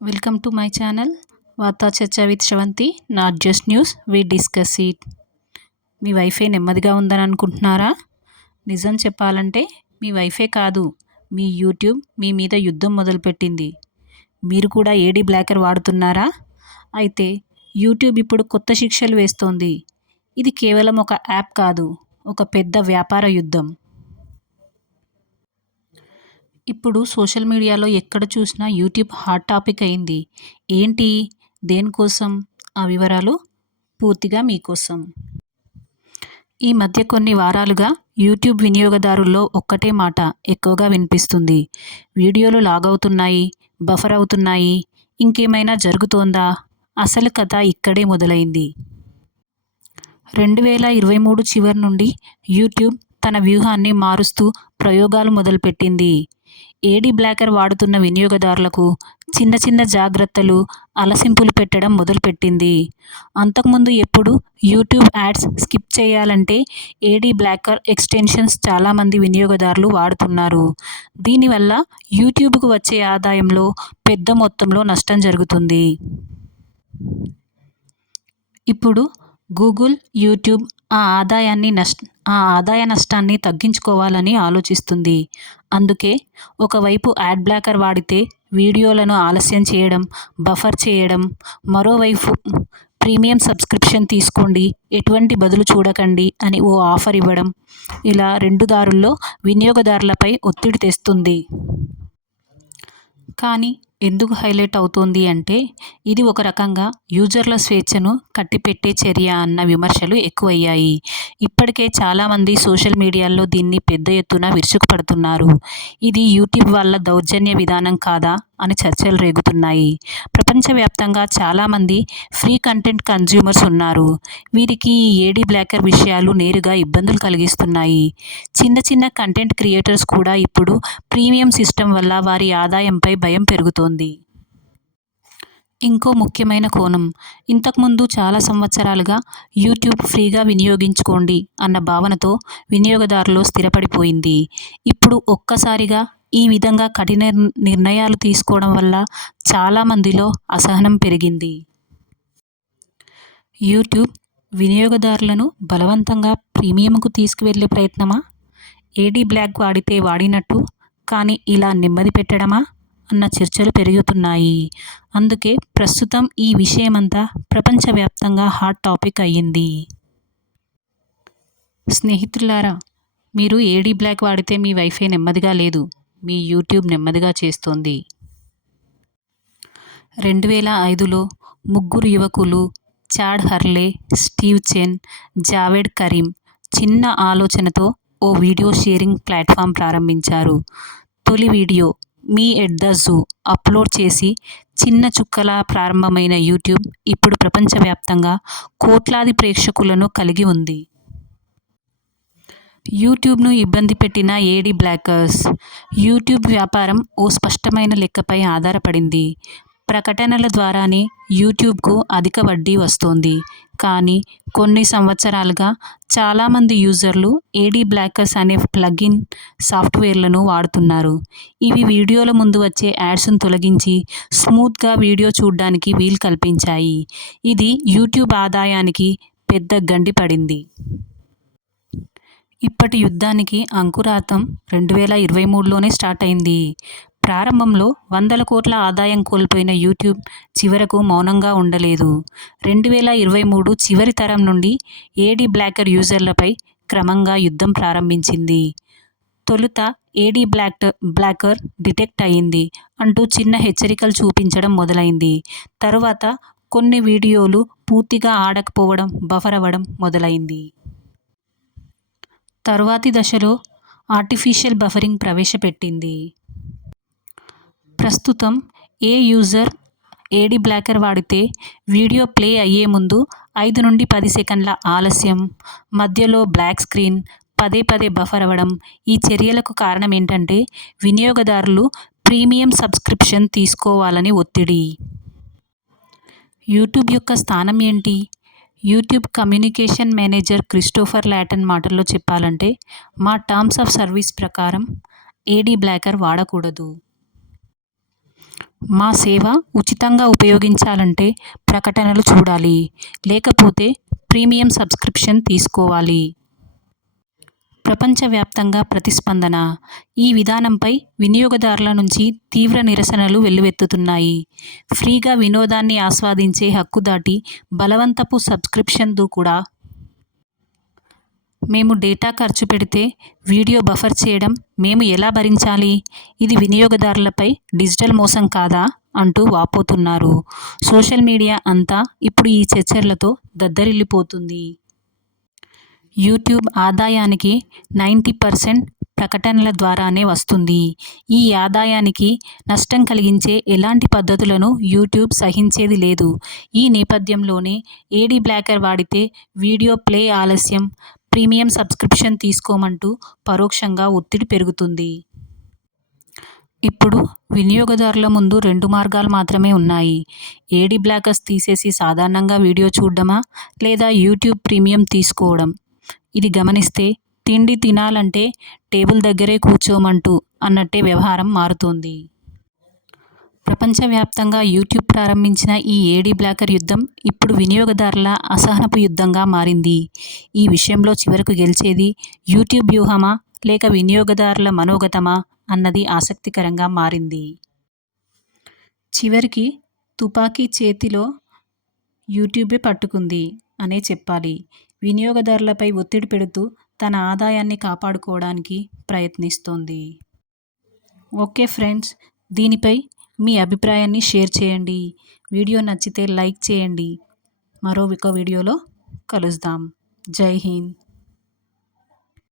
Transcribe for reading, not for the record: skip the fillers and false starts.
Welcome to my channel Varta Charcha with Shravanti. Not just news, we discuss it. Me wifi నెమ్మదిగా ఉందని అనుకుంటున్నారా? నిజం చెప్పాలంటే మీ wifi కాదు, మీ యూట్యూబ్ మీ మీద యుద్ధం మొదలుపెట్టింది. మీరు కూడా ఏడీ బ్లాకర్ వాడుతున్నారా? అయితే యూట్యూబ్ ఇప్పుడు కొత్త శిక్షలు వేస్తోంది. ఇది కేవలం ఒక యాప్ కాదు, ఒక పెద్ద వ్యాపార యుద్ధం. ఇప్పుడు సోషల్ మీడియాలో ఎక్కడ చూసినా యూట్యూబ్ హాట్ టాపిక్ అయింది. ఏంటి, దేనికోసం? ఆ వివరాలు పూర్తిగా మీకోసం. ఈ మధ్య కొన్ని వారాలుగా యూట్యూబ్ వినియోగదారుల్లో ఒక్కటే మాట ఎక్కువగా వినిపిస్తుంది. వీడియోలు లాగవుతున్నాయి, బఫర్ అవుతున్నాయి, ఇంకేమైనా జరుగుతోందా? అసలు కథ ఇక్కడే మొదలైంది. 2023 చివరి నుండి యూట్యూబ్ తన వ్యూహాన్ని మారుస్తూ ప్రయోగాలు మొదలుపెట్టింది. ఏడీ బ్లాకర్ వాడుతున్న వినియోగదారులకు చిన్న చిన్న జాగ్రత్తలు, అలసింపులు పెట్టడం మొదలుపెట్టింది. అంతకుముందు ఎప్పుడు యూట్యూబ్ యాడ్స్ స్కిప్ చేయాలంటే ఏడీ బ్లాకర్ ఎక్స్టెన్షన్స్ చాలామంది వినియోగదారులు వాడుతున్నారు. దీనివల్ల యూట్యూబ్కు వచ్చే ఆదాయంలో పెద్ద మొత్తంలో నష్టం జరుగుతుంది. ఇప్పుడు గూగుల్, యూట్యూబ్ ఆ ఆదాయ నష్టాన్ని తగ్గించుకోవాలని ఆలోచిస్తుంది. అందుకే ఒకవైపు యాడ్ బ్లాకర్ వాడితే వీడియోలను ఆలస్యం చేయడం, బఫర్ చేయడం, మరోవైపు ప్రీమియం సబ్స్క్రిప్షన్ తీసుకోండి, ఎటువంటి బదులు చూడకండి అని ఓ ఆఫర్ ఇవ్వడం, ఇలా రెండు దారుల్లో వినియోగదారులపై ఒత్తిడి తెస్తుంది. కానీ ఎందుకు హైలైట్ అవుతోంది అంటే, ఇది ఒక రకంగా యూజర్ల స్వేచ్ఛను కట్టిపెట్టే చర్య అన్న విమర్శలు ఎక్కువయ్యాయి. ఇప్పటికే చాలామంది సోషల్ మీడియాలో దీన్ని పెద్ద ఎత్తున విరుచుకుపడుతున్నారు. ఇది యూట్యూబ్ వాళ్ళ దౌర్జన్య విధానం కాదా అని చర్చలు రేగుతున్నాయి. ప్రపంచవ్యాప్తంగా చాలామంది ఫ్రీ కంటెంట్ కన్జ్యూమర్స్ ఉన్నారు. వీరికి ఈ ఏడీ బ్లాకర్ విషయాలు నేరుగా ఇబ్బందులు కలిగిస్తున్నాయి. చిన్న చిన్న కంటెంట్ క్రియేటర్స్ కూడా ఇప్పుడు ప్రీమియం సిస్టమ్ వల్ల వారి ఆదాయంపై భయం పెరుగుతోంది. ఇంకో ముఖ్యమైన కోణం, ఇంతకుముందు చాలా సంవత్సరాలుగా యూట్యూబ్ ఫ్రీగా వినియోగించుకోండి అన్న భావనతో వినియోగదారులు స్థిరపడిపోయింది. ఇప్పుడు ఒక్కసారిగా ఈ విధంగా కఠిన నిర్ణయాలు తీసుకోవడం వల్ల చాలామందిలో అసహనం పెరిగింది. యూట్యూబ్ వినియోగదారులను బలవంతంగా ప్రీమియంకు తీసుకువెళ్లే ప్రయత్నమా? ఏడీ బ్లాక్ వాడితే వాడినట్టు, కానీ ఇలా నెమ్మది పెట్టడమా అన్న చర్చలు పెరుగుతున్నాయి. అందుకే ప్రస్తుతం ఈ విషయమంతా ప్రపంచవ్యాప్తంగా హాట్ టాపిక్ అయ్యింది. స్నేహితులారా, మీరు ఏడీ బ్లాక్ వాడితే మీ వైఫై నెమ్మదిగా లేదు, మీ యూట్యూబ్ నెమ్మదిగా చేస్తోంది. 2005లో ముగ్గురు యువకులు చాడ్ హర్లే, స్టీవ్ చెన్, జావేడ్ కరీం చిన్న ఆలోచనతో ఓ వీడియో షేరింగ్ ప్లాట్ఫామ్ ప్రారంభించారు. తొలి video me at the zoo upload చేసి చిన్న చుక్కలా ప్రారంభమైన యూట్యూబ్ ఇప్పుడు ప్రపంచవ్యాప్తంగా కోట్లాది ప్రేక్షకులను కలిగి ఉంది. యూట్యూబ్ను ఇబ్బంది పెట్టిన ఏడీ బ్లాకర్స్. యూట్యూబ్ వ్యాపారం ఓ స్పష్టమైన లెక్కపై ఆధారపడింది. ప్రకటనల ద్వారానే యూట్యూబ్కు అధిక వడ్డీ వస్తోంది. కానీ కొన్ని సంవత్సరాలుగా చాలామంది యూజర్లు ఏడీ బ్లాకర్స్ అనే ప్లగిన్ సాఫ్ట్వేర్లను వాడుతున్నారు. ఇవి వీడియోల ముందు వచ్చే యాడ్స్ను తొలగించి స్మూత్గా వీడియో చూడడానికి వీలు కల్పించాయి. ఇది యూట్యూబ్ ఆదాయానికి పెద్ద గండి పడింది. ఇప్పటి యుద్ధానికి అంకురార్పం 2023లోనే స్టార్ట్ అయింది. ప్రారంభంలో వందల కోట్ల ఆదాయం కోల్పోయిన యూట్యూబ్ చివరకు మౌనంగా ఉండలేదు. 2023 చివరి తరం నుండి ఏడీ బ్లాకర్ యూజర్లపై క్రమంగా యుద్ధం ప్రారంభించింది. తొలుత ఏడీ బ్లాకర్ డిటెక్ట్ అయింది అంటూ చిన్న హెచ్చరికలు చూపించడం మొదలైంది. తరువాత కొన్ని వీడియోలు పూర్తిగా ఆడకపోవడం, బఫర్ అవ్వడం మొదలైంది. తరువాతి దశలో ఆర్టిఫిషియల్ బఫరింగ్ ప్రవేశపెట్టింది. ప్రస్తుతం ఏ యూజర్ ఏడీ బ్లాకర్ వాడితే వీడియో ప్లే అయ్యే ముందు 5 నుండి 10 సెకన్ల ఆలస్యం, మధ్యలో బ్లాక్ స్క్రీన్, పదే పదే బఫర్ అవ్వడం. ఈ చర్యలకు కారణం ఏంటంటే వినియోగదారులు ప్రీమియం సబ్స్క్రిప్షన్ తీసుకోవాలని ఒత్తిడి. యూట్యూబ్ యొక్క స్థానం ఏంటి? YouTube communication manager Christopher Lawton మాటల్లో చెప్పాలంటే, మా టర్మ్స్ ఆఫ్ సర్వీస్ ప్రకారం ఏడీ బ్లాకర్ వాడకూడదు. మా సేవ ఉచితంగా ఉపయోగించాలంటే ప్రకటనలు చూడాలి, లేకపోతే ప్రీమియం సబ్స్క్రిప్షన్ తీసుకోవాలి. ప్రపంచవ్యాప్తంగా ప్రతిస్పందన. ఈ విధానంపై వినియోగదారుల నుంచి తీవ్ర నిరసనలు వెల్లువెత్తుతున్నాయి. ఫ్రీగా వినోదాన్ని ఆస్వాదించే హక్కు దాటి బలవంతపు సబ్స్క్రిప్షన్ దూకుడా? మేము డేటా ఖర్చు పెడితే వీడియో బఫర్ చేయడం మేము ఎలా భరించాలి? ఇది వినియోగదారులపై డిజిటల్ మోసం కాదా అంటూ వాపోతున్నారు. సోషల్ మీడియా అంతా ఇప్పుడు ఈ చర్చలతో దద్దరిల్లిపోతుంది. యూట్యూబ్ ఆదాయానికి 90% ప్రకటనల ద్వారానే వస్తుంది. ఈ ఆదాయానికి నష్టం కలిగించే ఎలాంటి పద్ధతులను యూట్యూబ్ సహించేది లేదు. ఈ నేపథ్యంలోనే ఏడీ బ్లాకర్ వాడితే వీడియో ప్లే ఆలస్యం, ప్రీమియం సబ్స్క్రిప్షన్ తీసుకోమంటూ పరోక్షంగా ఒత్తిడి పెరుగుతుంది. ఇప్పుడు వినియోగదారుల ముందు 2 మార్గాలు మాత్రమే ఉన్నాయి. ఏడీ బ్లాకర్స్ తీసేసి సాధారణంగా వీడియో చూడడమా, లేదా యూట్యూబ్ ప్రీమియం తీసుకోవడం. ఇది గమనిస్తే తిండి తినాలంటే టేబుల్ దగ్గరే కూర్చోమంటూ అన్నట్టే వ్యవహారం మారుతోంది. ప్రపంచవ్యాప్తంగా యూట్యూబ్ ప్రారంభించిన ఈ ఏడీ బ్లాకర్ యుద్ధం ఇప్పుడు వినియోగదారుల అసహనపు యుద్ధంగా మారింది. ఈ విషయంలో చివరకు గెలిచేది యూట్యూబ్ వ్యూహమా, లేక వినియోగదారుల మనోగతమా అన్నది ఆసక్తికరంగా మారింది. చివరికి తుపాకీ చేతిలో యూట్యూబే పట్టుకుంది అనే చెప్పాలి. వినియోగదారులపై ఒత్తిడి పెడుతూ తన ఆదాయాన్ని కాపాడుకోవడానికి ప్రయత్నిస్తోంది. ఓకే ఫ్రెండ్స్, దీనిపై మీ అభిప్రాయాన్ని షేర్ చేయండి. వీడియో నచ్చితే లైక్ చేయండి. మరో వీడియోలో కలుద్దాం. జై హింద్.